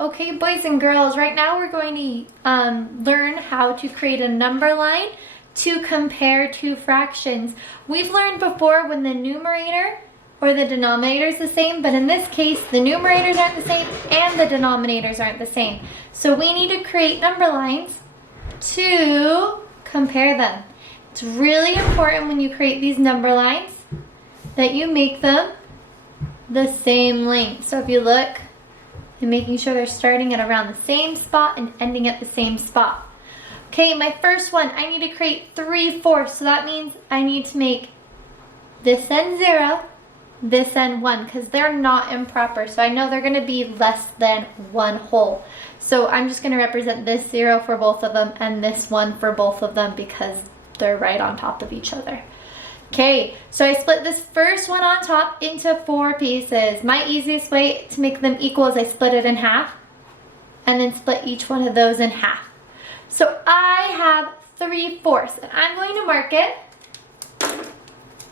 Okay, boys and girls, right now we're going to learn how to create a number line to compare two fractions. We've learned before when the numerator or the denominator is the same, but in this case, the numerators aren't the same and the denominators aren't the same. So we need to create number lines to compare them. It's really important when you create these number lines that you make them the same length. So if you look, and making sure they're starting at around the same spot and ending at the same spot. Okay, my first one, I need to create 3/4. So that means I need to make this end 0, this end 1, because they're not improper. So I know they're going to be less than 1 whole. So I'm just going to represent this 0 for both of them and this 1 for both of them because they're right on top of each other. Okay, so I split this first one on top into 4 pieces. My easiest way to make them equal is I split it in half and then split each one of those in half. So I have 3/4 and I'm going to mark it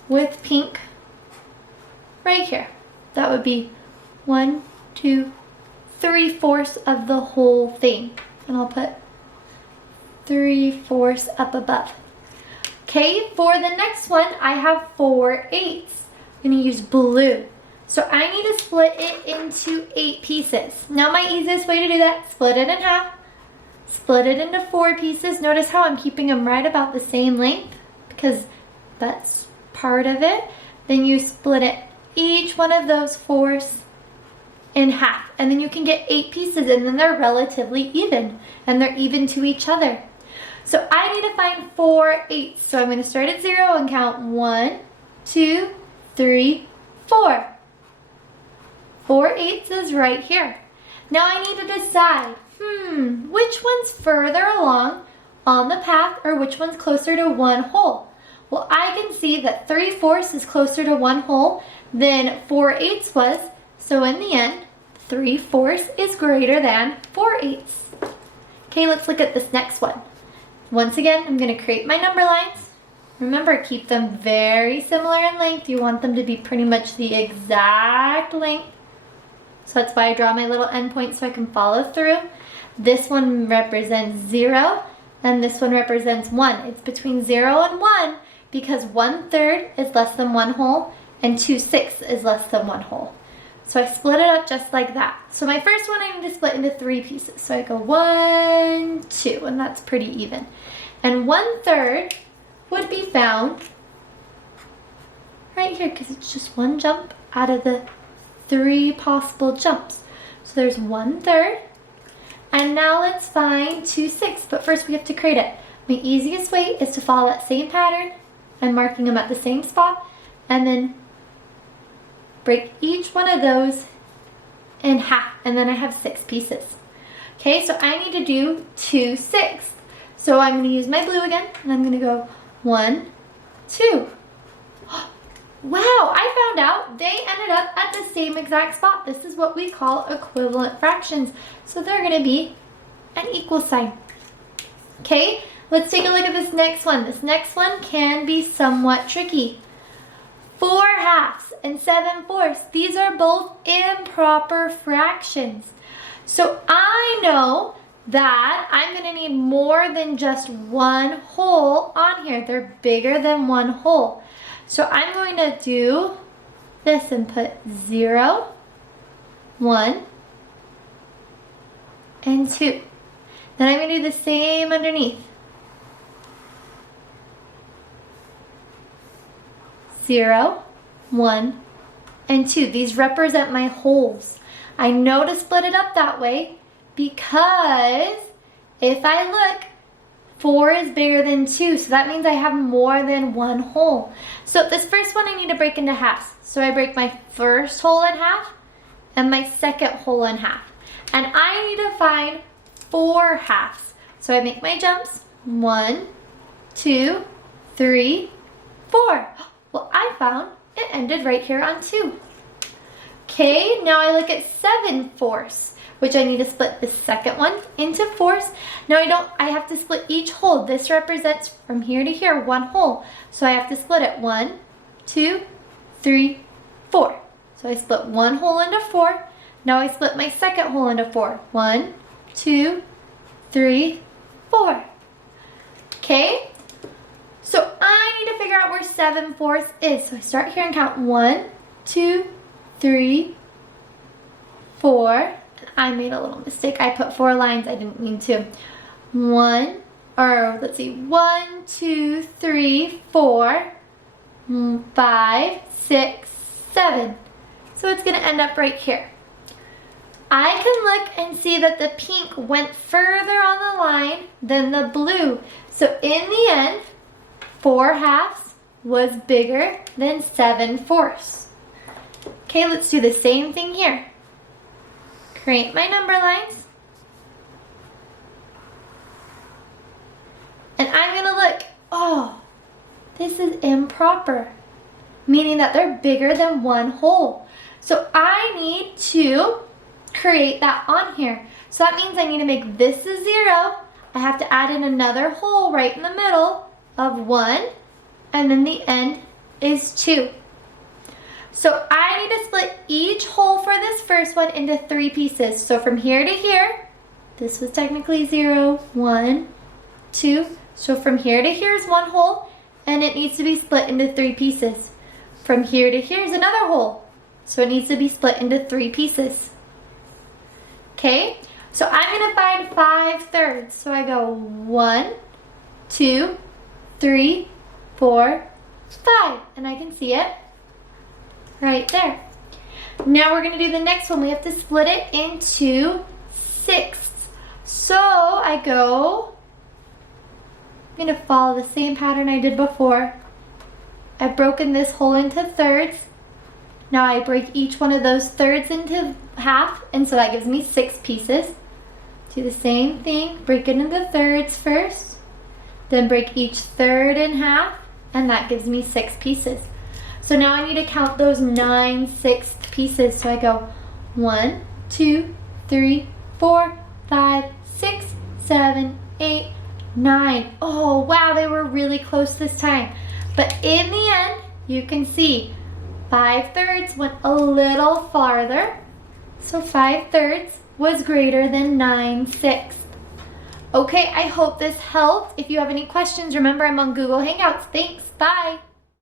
with pink right here. That would be 1, 2, 3/4 of the whole thing. And I'll put 3/4 up above. Okay, for the next one, I have 4/8. I'm going to use blue. So I need to split it into 8 pieces. Now my easiest way to do that, split it in half, split it into 4 pieces. Notice how I'm keeping them right about the same length because that's part of it. Then you split it, each one of those 4s in half. And then you can get 8 pieces and then they're relatively even and they're even to each other. So I need to find 4/8. So I'm going to start at 0 and count 1, 2, 3, 4. 4/8 is right here. Now I need to decide, which one's further along on the path or which one's closer to 1 whole? Well, I can see that 3/4 is closer to 1 whole than 4/8 was. So in the end, 3/4 is greater than 4/8. Okay, let's look at this next one. Once again, I'm going to create my number lines. Remember, keep them very similar in length. You want them to be pretty much the exact length. So that's why I draw my little endpoint so I can follow through. This one represents 0 and this one represents 1. It's between 0 and 1 because 1/3 is less than 1 whole and 2/6 is less than 1 whole. So I split it up just like that. So my first one I need to split into 3 pieces. So I go 1, 2, and that's pretty even. And 1/3 would be found right here because it's just one jump out of the 3 possible jumps. So there's 1/3. And now let's find 2/6, but first we have to create it. My easiest way is to follow that same pattern. I'm marking them at the same spot and then break each one of those in half, and then I have 6 pieces. Okay, so I need to do 2/6. So I'm going to use my blue again, and I'm going to go 1, 2. Wow, I found out they ended up at the same exact spot. This is what we call equivalent fractions. So they're going to be an equal sign. Okay, let's take a look at this next one. This next one can be somewhat tricky. 4/2 and 7/4. These are both improper fractions. So I know that I'm going to need more than just 1 whole on here. They're bigger than 1 whole. So I'm going to do this and put 0, 1, and 2. Then I'm going to do the same underneath. 0, 1, and 2. These represent my wholes. I know to split it up that way because if I look, 4 is bigger than 2, so that means I have more than 1 whole. So this first one I need to break into halves. So I break my first whole in half and my second whole in half. And I need to find 4/2. So I make my jumps. 1, 2, 3, 4. Well, I found it ended right here on 2. Okay, now I look at 7/4, which I need to split the second one into 4s. Now I have to split each whole. This represents from here to here 1 whole. So I have to split it 1, 2, 3, 4. So I split 1 whole into 4. Now I split my second hole into 4. 1, 2, 3, 4. Okay? So I need to figure out where 7/4 is. So I start here and count 1, 2, 3, 4. I made a little mistake. I put 4 lines. I didn't mean to. 1, 2, 3, 4, 5, 6, 7. So it's going to end up right here. I can look and see that the pink went further on the line than the blue. So in the end, 4/2 was bigger than 7/4. Okay, let's do the same thing here. Create my number lines. And I'm going to look, oh, this is improper, meaning that they're bigger than one hole. So I need to create that on here. So that means I need to make this a 0. I have to add in another hole right in the middle of 1, and then the end is 2. So I need to split each hole for this first one into 3 pieces. So from here to here, this was technically 0, 1, 2. So from here to here is 1 hole, and it needs to be split into 3 pieces. From here to here is another hole, so it needs to be split into 3 pieces. Okay, so I'm going to find 5/3. So I go 1, 2, 3, 4, 5, and I can see it right there. Now we're going to do the next one. We have to split it into 6ths. So I go, I'm going to follow the same pattern I did before. I've broken this hole into 1/3. Now I break each one of those 1/3 into half, and so that gives me 6 pieces. Do the same thing, break it into 1/3 first, then break each 1/3 in half, and that gives me 6 pieces. So now I need to count those 9 6th pieces. So I go 1, 2, 3, 4, 5, 6, 7, 8, 9. Oh wow, they were really close this time. But in the end, you can see 5/3 went a little farther. So 5/3 was greater than 9/6. Okay, I hope this helped. If you have any questions, remember I'm on Google Hangouts. Thanks, bye.